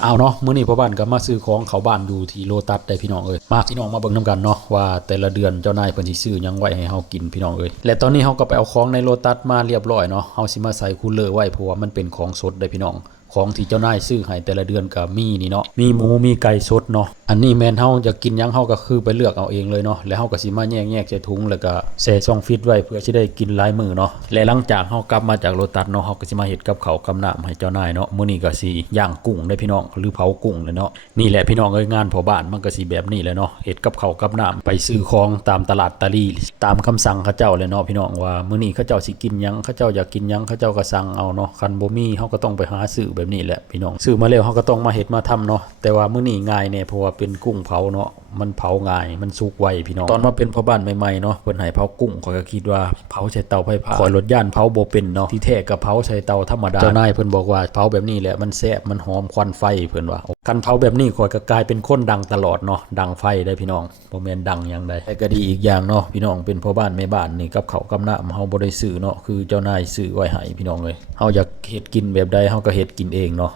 เอาเนาะมื้อนี้พ่อบ้านก็มาซื้อของเขาบ้านอยู่ที่โลตัสได้พี่น้องเอ้ยมาพี่น้องมาเบิ่งนํกันเนาะว่าแต่ละเดือนเจ้านายเพิ่นสิซื้อหยังไว้ให้เฮากินพี่น้องเอ้ยและตอนนี้เฮาก็ไปเอาของในโลตัสมาเรียบร้อยเนาะเฮาสิมาใส่คูลเลอร์ไว้เพราะว่ามันเป็นของสดได้พี่น้องของที่เจ้านายซื้อให้แต่ละเดือนก็มีนี่เนาะมีหมูมีไก่สดเนาะอันนี้แม่นเฮาจะกินหยังเฮาก็คือไปเลือกเอาเองเลยเนาะแล้วเฮาก็สิมาแยกใส่ถุงแล้วก็แช่ช่องฟิตไว้เพื่อสิได้กินหลายมื้อเนาะและหลังจากเฮากลับมาจากโลตัสเนาะเฮาก็สิมาเฮ็ดกับข้าวกับน้ำให้เจ้านายเนาะมื้อนี้ก็สิย่างกุ้งได้พี่น้องหรือเผากุ้งเลยเนาะนี่แหละพี่น้องเอ้ยงานพ่อบ้านมันก็สิแบบนี้แหละเนาะเฮ็ดกับข้าวกับน้ำไปซื้อของตามตลาดตะลี่ตามคำสั่งเขาเจ้าเลยเนาะพี่น้องว่ามื้อนี้เขาเจ้าสิกินหยังเขาเจ้าอยากกินหยังเขาเจ้าก็สั่งเอาเนาะคันบ่มีเฮาก็ต้องไปหาซื้อแบบนี้แหละพี่น้องซื้อมาแล้วเฮาก็ต้องมาเฮ็ดมาทำเนาะแต่ว่ามื้อนี้ง่ายแน่เพราะว่าเป็นกุ้งเผาเนาะมันเผาง่ายมันสุกไวพี่น้องตอนมาเป็นพ่อบ้านใหม่ๆเนาะเพิ่นให้เผากุ้งข้อยก็คิดว่าเผาใช้เตาไฟฟ้าข้อยลดย่านเผาบ่เป็นเนาะที่แท้ก็เผาใช้เตาธรรมดาเจ้านายเพิ่นบอกว่าเผาแบบนี้แหละมันแซ่บมันหอมควันไฟเพิ่นว่าคันเผาแบบนี้ข้อยก็กลายเป็นคนดังตลอดเนาะดังไฟได้พี่น้องบ่แม่นดังหยังใดแต่ก็ดีอีกอย่างเนาะพี่น้องเป็นพ่อบ้านแม่บ้านนี่กับข้าวกับน้ำเฮาบ่ได้ซื้อเนาะคือเจ้านายซื้อไว้ให้พี่น้องเลยเฮาอยากเฮ็ดกินแบบใดเฮาก็เฮ็ดกินเองเนาะ